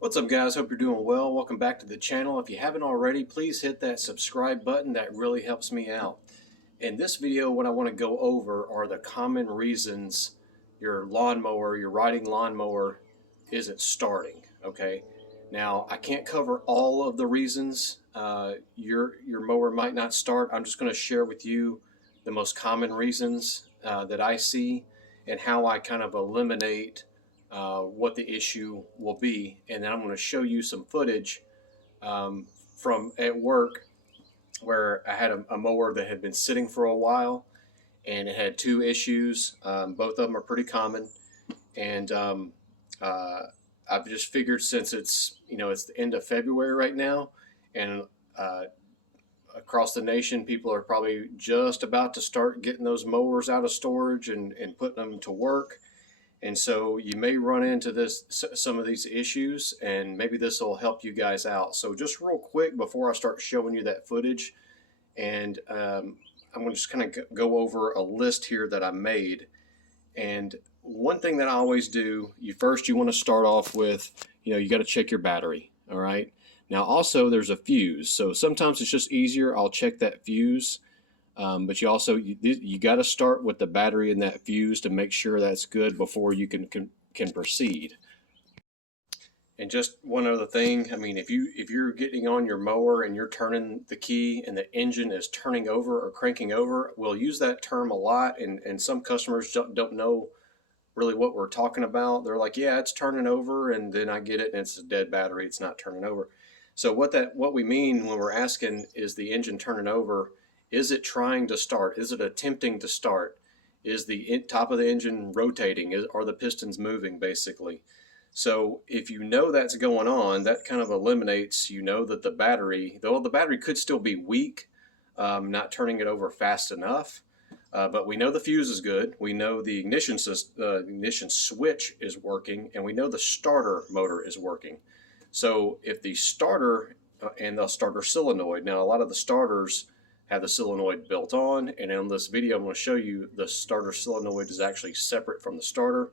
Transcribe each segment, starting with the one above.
What's up, guys? Hope you're doing well. Welcome back to the channel. If you haven't already, please hit that subscribe button. That really helps me out. In this video, what I want to go over are the common reasons your lawnmower, your riding lawnmower, isn't starting. Okay. Now, I can't cover all of the reasons your mower might not start. I'm just going to share with you the most common reasons that I see and how I kind of eliminate what the issue will be. And then I'm going to show you some footage from at work where I had a mower that had been sitting for a while and it had two issues. Both of them are pretty common. And I've just figured, since it's the end of February right now, and across the nation, people are probably just about to start getting those mowers out of storage and putting them to work. And so you may run into some of these issues, and maybe this will help you guys out. So just real quick before I start showing you that footage, and I'm going to just kind of go over a list here that I made. And one thing that I always do, you want to start off with, you got to check your battery. All right. Now also there's a fuse. So sometimes it's just easier. I'll check that fuse. But you got to start with the battery and that fuse to make sure that's good before you can proceed. And just one other thing, I mean, if you're getting on your mower and you're turning the key and the engine is turning over or cranking over, we'll use that term a lot, and some customers don't know really what we're talking about. They're like, yeah, it's turning over, and then I get it, and it's a dead battery, it's not turning over. So what we mean when we're asking, is the engine turning over? Is it trying to start? Is it attempting to start? Is the top of the engine rotating? Are the pistons moving, basically? So if you know that's going on, that kind of eliminates, that the battery, though the battery could still be weak, not turning it over fast enough. But we know the fuse is good. We know the ignition switch is working, and we know the starter motor is working. So if the starter and the starter solenoid, now a lot of the starters have the solenoid built on, and in this video I'm going to show you the starter solenoid is actually separate from the starter.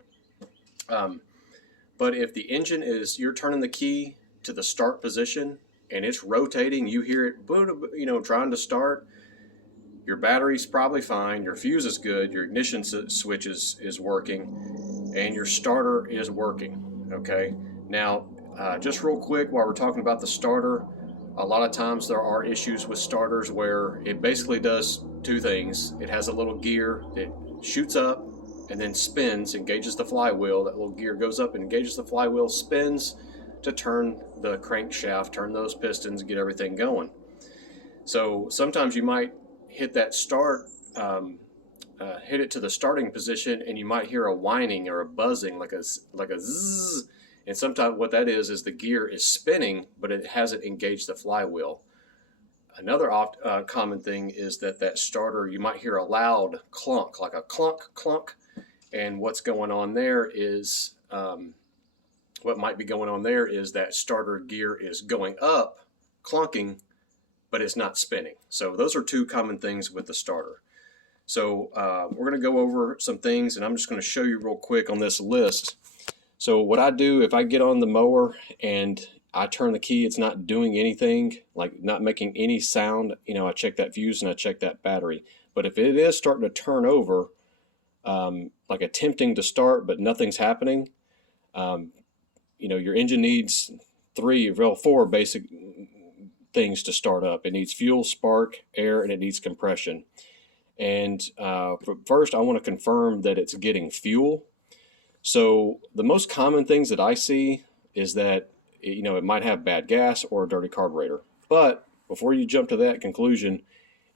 But if the engine you're turning the key to the start position and it's rotating, you hear it boom, trying to start, your battery's probably fine, your fuse is good, your ignition switch is working, and your starter is working. Okay. Now just real quick, while we're talking about the starter, a lot of times there are issues with starters where it basically does two things. It has a little gear that shoots up and then spins, engages the flywheel. That little gear goes up and engages the flywheel, spins to turn the crankshaft, turn those pistons, get everything going. So sometimes you might hit that start, hit it to the starting position, and you might hear a whining or a buzzing, like a zzz. And sometimes what that is the gear is spinning, but it hasn't engaged the flywheel. Another common thing is that starter, you might hear a loud clunk, like a clunk, clunk. And what's going on there is, what might be going on there is that starter gear is going up, clunking, but it's not spinning. So those are two common things with the starter. So we're going to go over some things, and I'm just going to show you real quick on this list. So what I do, if I get on the mower and I turn the key, it's not doing anything, like not making any sound, I check that fuse and I check that battery. But if it is starting to turn over, like attempting to start but nothing's happening, your engine needs four basic things to start up. It needs fuel, spark, air, and it needs compression. And first I want to confirm that it's getting fuel. So the most common things that I see is that it might have bad gas or a dirty carburetor. But before you jump to that conclusion,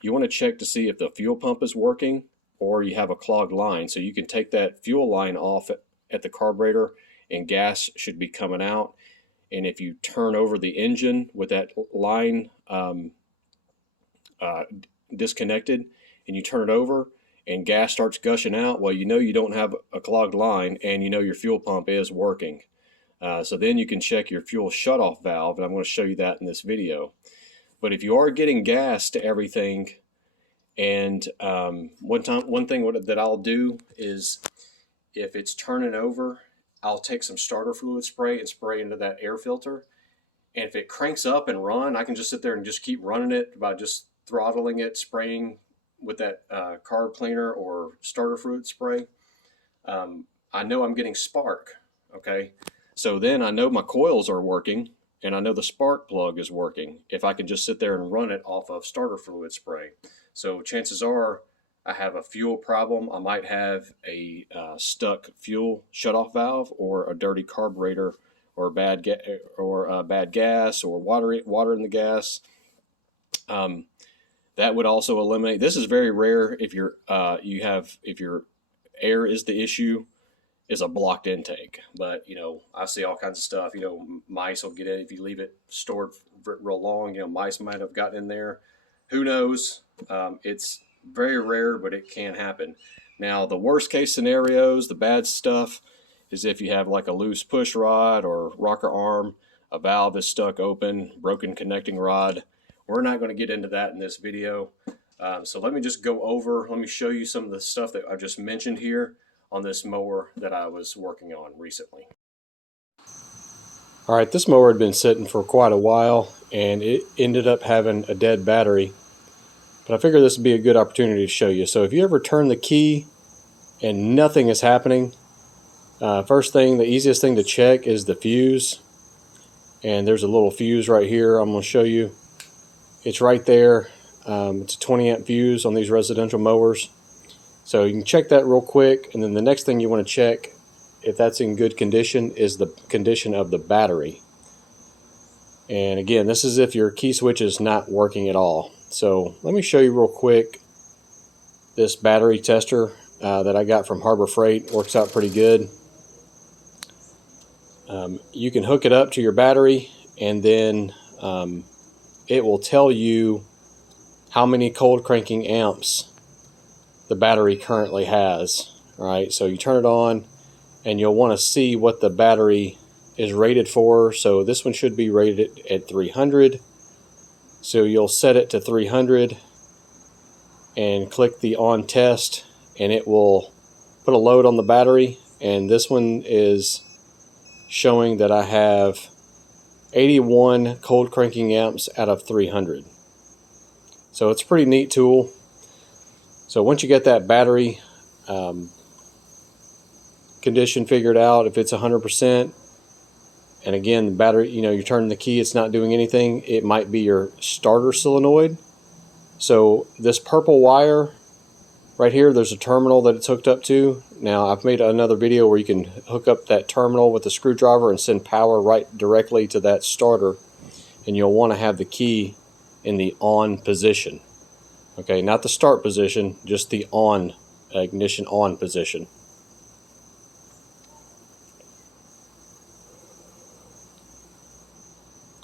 you want to check to see if the fuel pump is working or you have a clogged line. So you can take that fuel line off at the carburetor, and gas should be coming out. And if you turn over the engine with that line disconnected and you turn it over and gas starts gushing out, well, you don't have a clogged line, and your fuel pump is working. So then you can check your fuel shutoff valve, and I'm going to show you that in this video. But if you are getting gas to everything, and one thing that I'll do is, if it's turning over I'll take some starter fluid spray and spray into that air filter. And if it cranks up and run, I can just sit there and just keep running it by just throttling it, spraying with that carb cleaner or starter fluid spray. I know I'm getting spark. Okay. So then I know my coils are working and I know the spark plug is working if I can just sit there and run it off of starter fluid spray. So chances are I have a fuel problem. I might have a stuck fuel shutoff valve or a dirty carburetor or bad gas or water in the gas. That would also eliminate. This is very rare if if your air is the issue, is a blocked intake. But I see all kinds of stuff. Mice will get in if you leave it stored for real long. Mice might have gotten in there. Who knows? It's very rare, but it can happen. Now, the worst case scenarios, the bad stuff, is if you have like a loose push rod or rocker arm, a valve is stuck open, broken connecting rod. We're not going to get into that in this video. So let me just let me show you some of the stuff that I just mentioned here on this mower that I was working on recently. All right, this mower had been sitting for quite a while and it ended up having a dead battery. But I figured this would be a good opportunity to show you. So if you ever turn the key and nothing is happening, first thing, the easiest thing to check is the fuse. And there's a little fuse right here I'm going to show you. It's right there. It's a 20 amp fuse on these residential mowers. So you can check that real quick, and then the next thing you want to check, if that's in good condition, is the condition of the battery. And again, this is if your key switch is not working at all. So let me show you real quick this battery tester that I got from Harbor Freight. Works out pretty good. You can hook it up to your battery, and then it will tell you how many cold cranking amps the battery currently has. All right, so you turn it on and you'll want to see what the battery is rated for. So this one should be rated at 300. So you'll set it to 300 and click the on test, and it will put a load on the battery. And this one is showing that I have 81 cold cranking amps out of 300. So it's a pretty neat tool. So once you get that battery condition figured out, if it's 100%, and again the battery, you're turning the key, it's not doing anything, it might be your starter solenoid. So this purple wire right here, there's a terminal that it's hooked up to. Now I've made another video where you can hook up that terminal with a screwdriver and send power right directly to that starter, and you'll want to have the key in the on position. Okay, not the start position, just the on, ignition on position.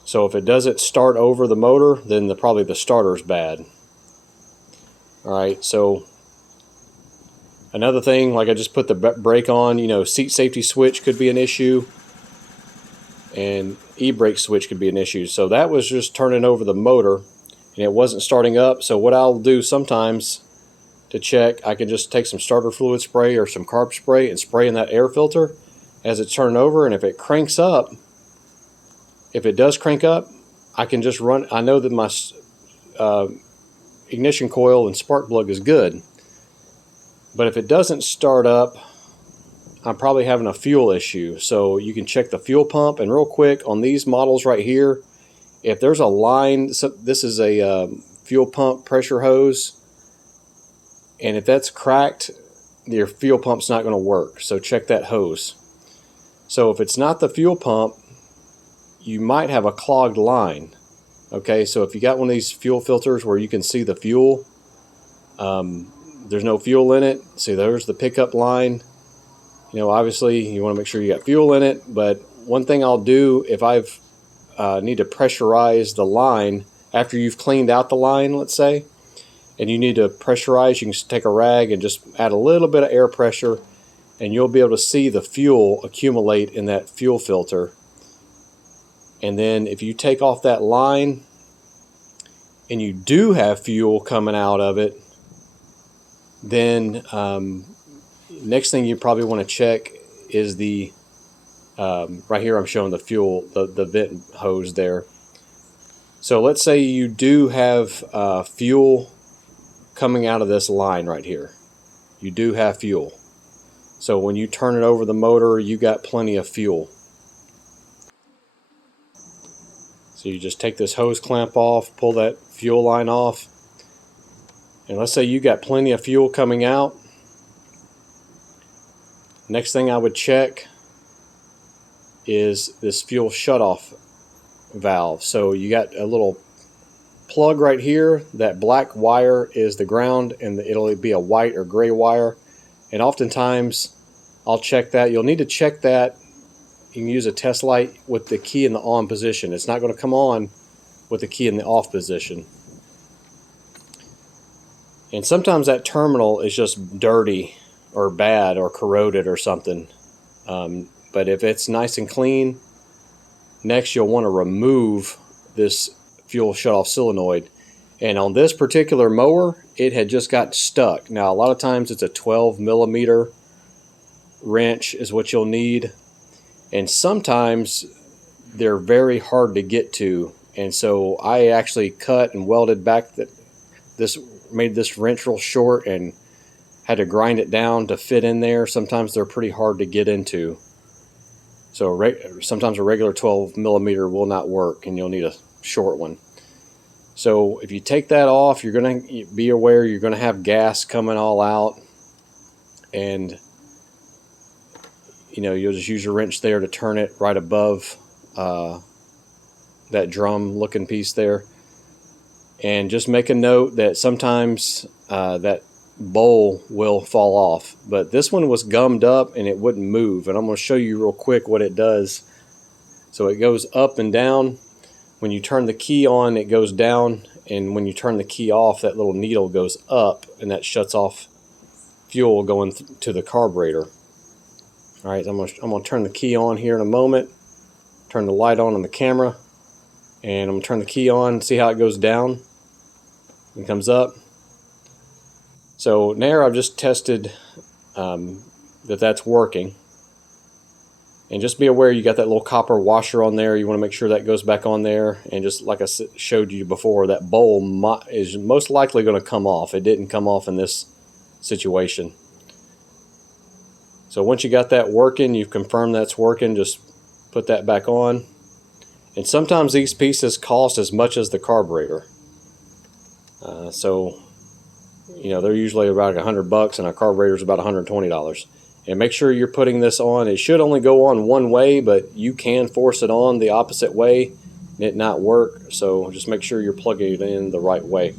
So if it doesn't start over the motor, then probably the starter's bad. Alright, so another thing, like I just put the brake on, seat safety switch could be an issue, and e-brake switch could be an issue. So that was just turning over the motor, and it wasn't starting up. So what I'll do sometimes to check, I can just take some starter fluid spray or some carb spray and spray in that air filter as it's turning over, and if it cranks up, if it does crank up, I can just run. I know that my ignition coil and spark plug is good, but if it doesn't start up, I'm probably having a fuel issue. So you can check the fuel pump, and real quick on these models right here, if there's a line, so this is a fuel pump pressure hose, and if that's cracked, your fuel pump's not going to work. So check that hose. So if it's not the fuel pump, you might have a clogged line. Okay, so if you got one of these fuel filters where you can see the fuel, there's no fuel in it. See, there's the pickup line. Obviously you want to make sure you got fuel in it, but one thing I'll do if I've need to pressurize the line after you've cleaned out the line, let's say, and you need to pressurize, you can just take a rag and just add a little bit of air pressure, and you'll be able to see the fuel accumulate in that fuel filter. And then if you take off that line and you do have fuel coming out of it, then next thing you probably want to check is the Right here I'm showing the fuel, the vent hose there. So let's say you do have fuel coming out of this line right here. You do have fuel. So when you turn it over the motor, you got plenty of fuel. So you just take this hose clamp off, pull that fuel line off, and let's say you got plenty of fuel coming out. Next thing I would check is this fuel shutoff valve. So you got a little plug right here. That black wire is the ground, and it'll be a white or gray wire. And oftentimes I'll check that. You'll need to check that. You can use a test light with the key in the on position. It's not going to come on with the key in the off position. And sometimes that terminal is just dirty or bad or corroded or something. But if it's nice and clean, next you'll want to remove this fuel shutoff solenoid. And on this particular mower, it had just got stuck. Now a lot of times it's a 12 millimeter wrench is what you'll need. And sometimes they're very hard to get to. And so I actually cut and welded back made this wrench real short and had to grind it down to fit in there. Sometimes they're pretty hard to get into. So sometimes a regular 12 millimeter will not work and you'll need a short one. So if you take that off, you're going to be aware you're going to have gas coming all out. And you'll just use your wrench there to turn it right above that drum looking piece there. And just make a note that sometimes that bowl will fall off, but this one was gummed up and it wouldn't move, and I'm going to show you real quick what it does. So it goes up and down. When you turn the key on, it goes down, and when you turn the key off, that little needle goes up, and that shuts off fuel going to the carburetor. All right, I'm going to turn the key on here in a moment, turn the light on the camera, and I'm going to turn the key on, see how it goes down and comes up. So now I've just tested that's working. And just be aware you got that little copper washer on there. You want to make sure that goes back on there. And just like I showed you before, that bowl is most likely going to come off. It didn't come off in this situation. So once you got that working, you've confirmed that's working, just put that back on. And sometimes these pieces cost as much as the carburetor. So they're usually about $100 and a carburetor is about $120. And make sure you're putting this on. It should only go on one way, but you can force it on the opposite way and it not work. So just make sure you're plugging it in the right way.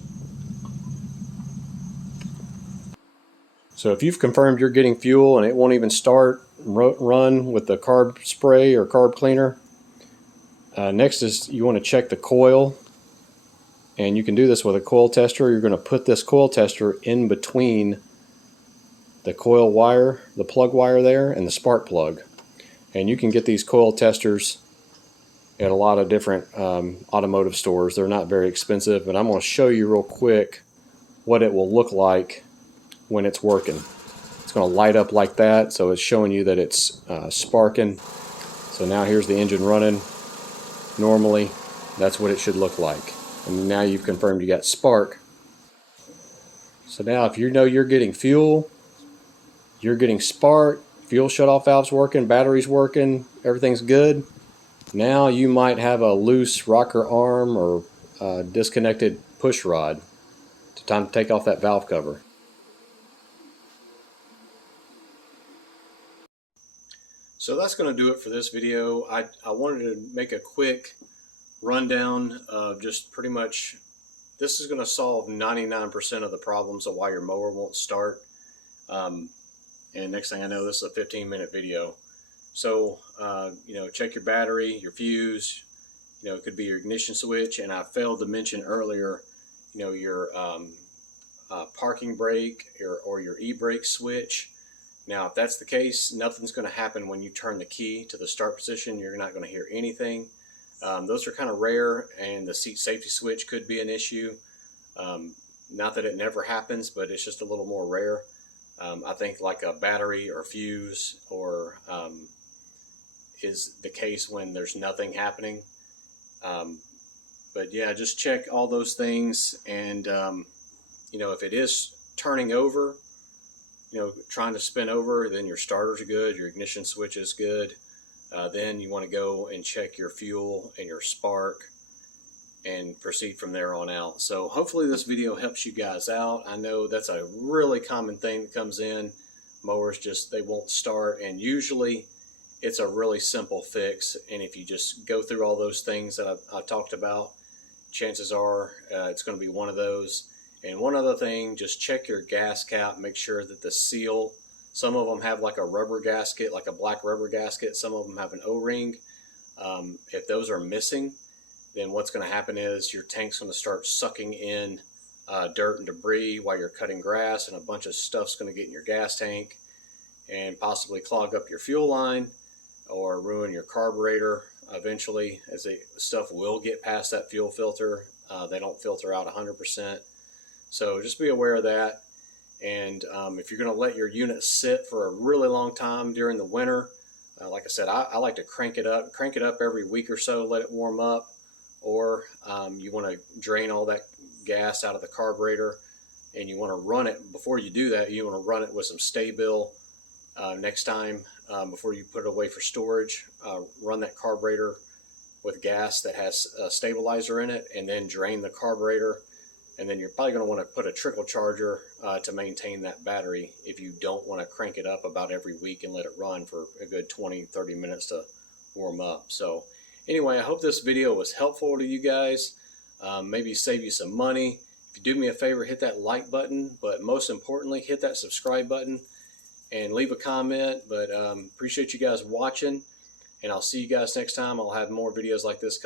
So if you've confirmed you're getting fuel and it won't even start, run with the carb spray or carb cleaner. Next is you want to check the coil. And you can do this with a coil tester. You're going to put this coil tester in between the coil wire, the plug wire there, and the spark plug. And you can get these coil testers at a lot of different automotive stores. They're not very expensive, but I'm going to show you real quick what it will look like when it's working. It's going to light up like that, so it's showing you that it's sparking. So now here's the engine running normally. That's what it should look like. And now you've confirmed you got spark. So now if you know you're getting fuel, you're getting spark, fuel shutoff valve's working, battery's working, everything's good. Now you might have a loose rocker arm or disconnected push rod. It's time to take off that valve cover. So that's going to do it for this video. I wanted to make a quick rundown of just pretty much, this is going to solve 99% of the problems of why your mower won't start. And next thing I know, this is a 15-minute video. So, check your battery, your fuse, it could be your ignition switch. And I failed to mention earlier, your parking brake or your e-brake switch. Now, if that's the case, nothing's going to happen when you turn the key to the start position. You're not going to hear anything. Those are kind of rare, and the seat safety switch could be an issue. Not that it never happens, but it's just a little more rare. I think like a battery or fuse or is the case when there's nothing happening. But yeah, just check all those things. And if it is turning over, trying to spin over, then your starter's good, your ignition switch is good. Then you want to go and check your fuel and your spark and proceed from there on out. So hopefully this video helps you guys out. I know that's a really common thing that comes in. Mowers they won't start, and usually it's a really simple fix. And if you just go through all those things that I talked about, chances are it's going to be one of those. And one other thing, just check your gas cap, make sure that the seal, some of them have like a rubber gasket, like a black rubber gasket. Some of them have an O-ring. If those are missing, then what's going to happen is your tank's going to start sucking in dirt and debris while you're cutting grass, and a bunch of stuff's going to get in your gas tank and possibly clog up your fuel line or ruin your carburetor eventually, as the stuff will get past that fuel filter. They don't filter out 100%. So just be aware of that. And if you're going to let your unit sit for a really long time during the winter, like I said, I like to crank it up every week or so, let it warm up. Or you want to drain all that gas out of the carburetor, and you want to run it. Before you do that, you want to run it with some Sta-Bil next time before you put it away for storage. Run that carburetor with gas that has a stabilizer in it, and then drain the carburetor. And then you're probably going to want to put a trickle charger to maintain that battery if you don't want to crank it up about every week and let it run for a good 20-30 minutes to warm up. So anyway, I hope this video was helpful to you guys, maybe save you some money. If you do me a favor, hit that like button, but most importantly, hit that subscribe button and leave a comment. But appreciate you guys watching, and I'll see you guys next time. I'll have more videos like this coming.